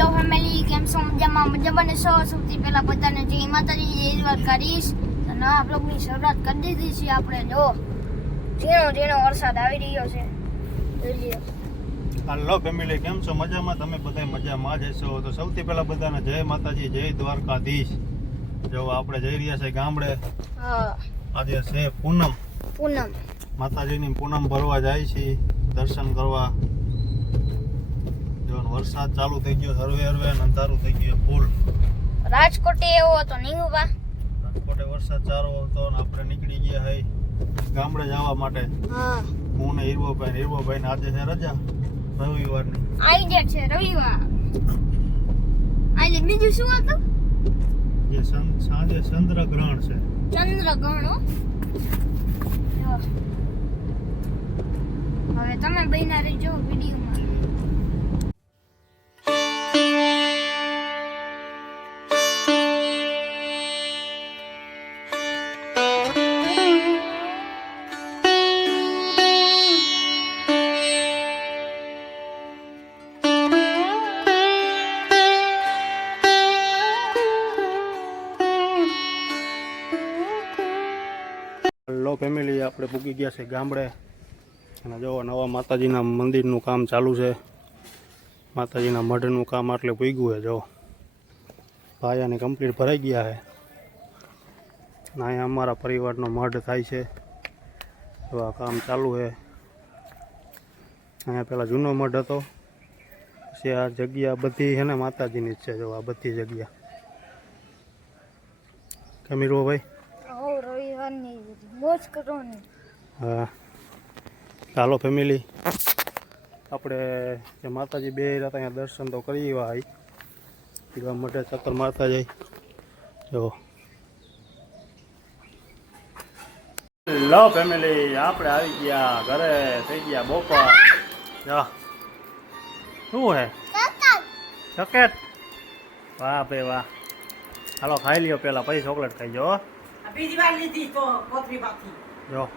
Hello family કેમ છો? મજામાં? મજામાં છો? સૌથી પહેલાં બધાને જય માતાજી જય કરીશ અને નવા બ્લોગની શરૂઆત કરી દીધી છે આપણે. જો ઝીણો ઝીણો વરસાદ આવી રહ્યો છે. હાલો ફેમિલી કેમ છો? મજામાં? તમે બધા મજામાં જ હશો? તો સૌથી પહેલા બધાને જય માતાજી જય દ્વારકાધીશ. જો આપણે જઈ રહ્યા છે ગામડે. આજે છે પૂનમ. પૂનમ. માતાજીની પૂનમ ભરવા જાય છે. દર્શન કરવા. વરસાદ ચાલુ થઈ ગયો હરવે હરવે અંધારું થઈ ગયું ફૂલ રાજકોટ એવો હતો ઊભા રાજકોટે વરસાદ ચાલુ હતો અને આપણે નીકળી ગયા હઈ ગામડે જવા માટે. હા. હું ને હિરવોભાઈ હિરવોભાઈ ને આજે છે રજા રવિવારની. આઈ ગયા છે રવિવાર. આજે બીજું શું હતું? જે સાંજે સાંજે ચંદ્રગ્રહણ છે. ચંદ્રગ્રહણ ગ્રહણ. હવે તમે બહેના રહેજો વિડીયોમાં. ફેમિલી આપણે પૂગી ગયા છે ગામડે. અને જો નવા માતાજીના મંદિરનું કામ ચાલુ છે. માતાજીના મઢનું કામ આટલે પૂગ્યું છે, જો. પાયાને કમ્પ્લીટ ભરાઈ ગયા છે. અને અહીંયા અમારા પરિવારનો મઢ થાય છે. જો આ કામ ચાલુ છે. અહીંયા પેલા જૂનો મઢ હતો. પછી આ જગ્યા બધી છે ને માતાજીની જ છે, જો આ બધી જગ્યા. કેમીરો ભાઈ? મોજ કરવાનું. હા. ચાલો ફેમિલી આપણે જે માતાજી બે રહ્યા અહીંયા દર્શન તો કરી એવા આવી પીવા માટે ચક્કર મારતા જાય. જો. લો ફેમિલી આપણે આવી ગયા ઘરે થઈ ગયા બપોર. જા. શું હે? ચોકેટ. વાહ ભાઈ વાહ. હાલો ખાઈ લ્યો પેલા પછી ચોકલેટ ખાઈ જો. આ બીજી વાર લીધી તો કોથળી બાકી. જો.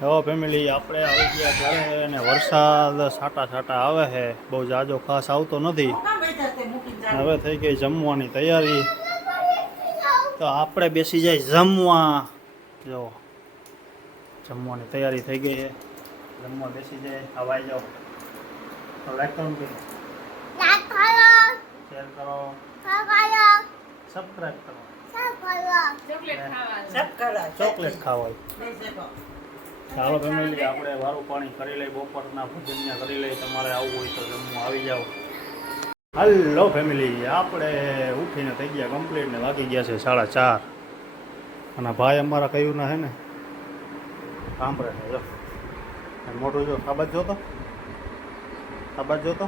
જો ફેમિલી આપણે આવી ગયા ત્યારે અને વરસાદ છાટા છાટા આવે છે. બહુ જાજો ખાસ આવતો નથી. હવે થઈ ગઈ જમવાની તૈયારી. તો આપણે બેસી જાય જમવા. જો. જમવાની તૈયારી થઈ ગઈ છે. જમવા બેસી જાય. હવાઈ જાઓ. તો લાઈક કરો શેર કરો. સબસ્ક્રાઈબ કરો. ચોકલેટ ખાવાય. ચાલો ફેમિલી આપણે વારું પાણી કરી લઈ બપોરના ભોજનના કરી લઈ તમારે આવવું હોય તો જમવા આવી જાઓ. હલો ફેમિલી આપણે ઉઠીને થઈ ગયા કમ્પ્લીટ ને વાગી ગયા છે સાડા ચાર. અને ભાઈ અમારા કયું ના હે ને? સાંભળે છે જો. અને મોટું જો ખાબાજ જોતો? ખાબાજ જોતો?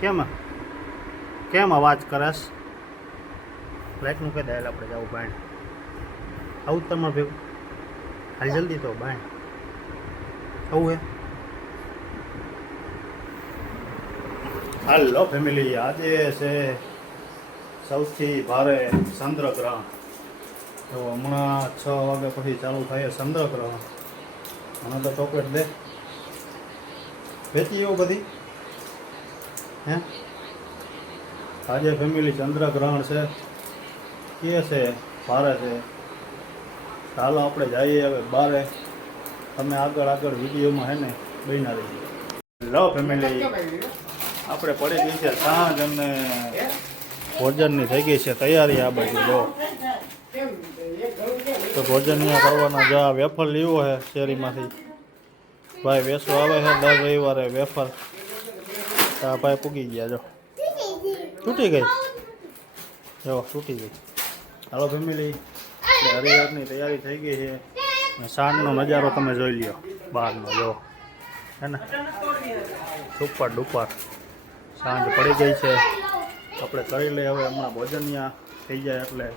કેમ? કેમ અવાજ કરસ? લાઈટનું કહી દે આપણે જવું બાય આવું તમારે ભેગું. હાલ જલ્દી તો બાય આવું હે. હાલો ફેમિલી આજે છે સૌથી ભારે ચંદ્રગ્રહણ. તો હમણાં છ વાગ્યા પછી ચાલુ થાય ચંદ્રગ્રહણ. મને તો ચોકલેટ દે. વેચી એવું બધી. હે? આજે ફેમિલી ચંદ્રગ્રહણ છે. કે છે? ભારે છે. ચાલો આપણે જઈએ હવે બારે. તમે આગળ આગળ વિડીયોમાં હે ને બન્યા રહીએ. લો ફેમિલી આપણે પડી ગઈ છે સાંજ અને ભોજનની થઈ ગઈ છે તૈયારી આ બાજુ જો. તો ભોજન અહીંયા કરવાના જા વેફર લેવો છે શેરીમાંથી. ભાઈ વેસો આવે છે દર રવિવારે વેફર. આ ભાઈ પૂગી ગયા જો. તૂટી ગઈ. જો, તૂટી ગઈ. હાલો ફેમિલી હરિહરની તૈયારી થઈ ગઈ છે સાંજનો નજારો તમે જોઈ લ્યો, બહારનો, જો. હે ને? Super duper. સાંજ પડી ગઈ છે. આપણે કરી લઈએ હવે હમણાં ભોજન ત્યાં થઈ જાય એટલે.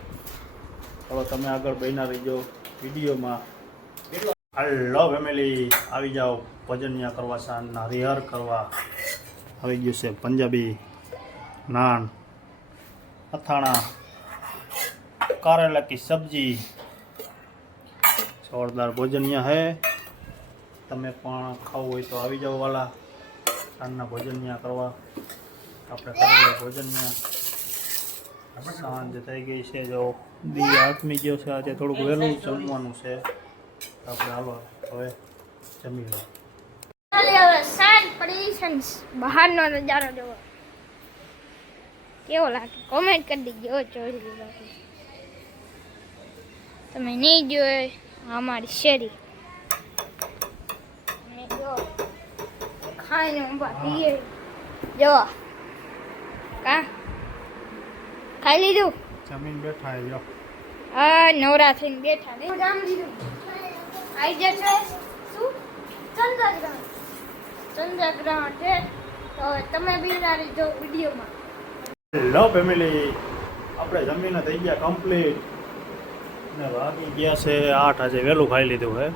હવે તમે આગળ બહેના રહીજો વિડીયોમાં. હલો ફેમિલી, આવી જાઓ ભોજન ત્યાં કરવા, સાંજના હરિહર કરવા. આવી ગયું છે પંજાબી નાન, અથાણા કારેલા કી સબ્જી, જોરદાર અહીંયા હે. તમે પણ ખાવું હોય તો આવી જાઓ વાલા. સાંજના ભોજનિયા કરવા. આપણે કરેલા ભોજનિયા સાંજ થઈ ગઈ છે. જો દી આઠમી ગયો છે. આજે થોડુંક વહેલું જમવાનું છે. આપણે હાલો હવે જમી લો બહારનો નજારો જોવો. કેવો લાગે? કોમેન્ટ કરી દીજો. ચોરી બાકી તમે નહીં જોયે અમારી શેરી. ખાઈને ઊભા થઈએ. જો. કા? ખાઈ લીધું? જમીન બેઠા એ જો. આ નવરા થઈને બેઠા. ને જામ લીધું. આઈ જશે? શું? ચંદ્રગ્રહણ. ચંદ્રગ્રહણ છે. તો તમે બી નારી વીડિયો વિડીયોમાં. હેલો ફેમિલી આપણે જમીને થઈ ગયા કમ્પ્લીટ ને વાગી ગયા છે આઠ આજે વહેલું ખાઈ લીધું હે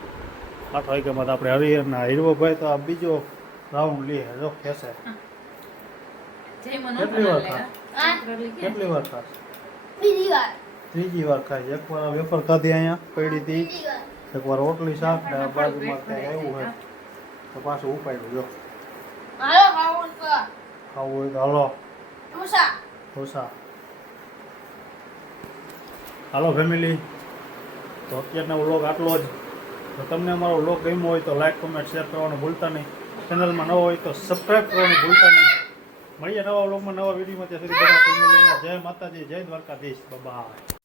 આઠ વાગ્યામાં તો આપણે હરિહરના હીરવભાઈ તો આ બીજો રાઉન્ડ લે જો ખેસે કેટલી વાર ખા કેટલી વાર ખાસ બીજી વાર. ત્રીજી વાર ખાય એક વાર વેફર ખાધી અહીંયા પડી હતી. એકવાર એક વાર. રોટલી શાક ને બાજુમાં કંઈ આવ્યું હોય તો પાછું ઉપાડ્યું જો. હાલો ખાવું તો. ખાવું હોય તો હાલો. ઢોસા હાલો ફેમિલી તો અત્યારનો વ્લોગ આટલો જ. જો તમને અમારો વ્લોગ ગમ્યો હોય તો લાઈક કમેન્ટ શેર કરવાનું ભૂલતા નહીં. ચેનલમાં નવો હોય તો સબસ્ક્રાઈબ કરવાનું ભૂલતા નહીં. મળીએ નવા વ્લોગમાં નવા વિડીયોમાં ત્યાં સુધી જય માતાજી, જય દ્વારકાધીશ. બાય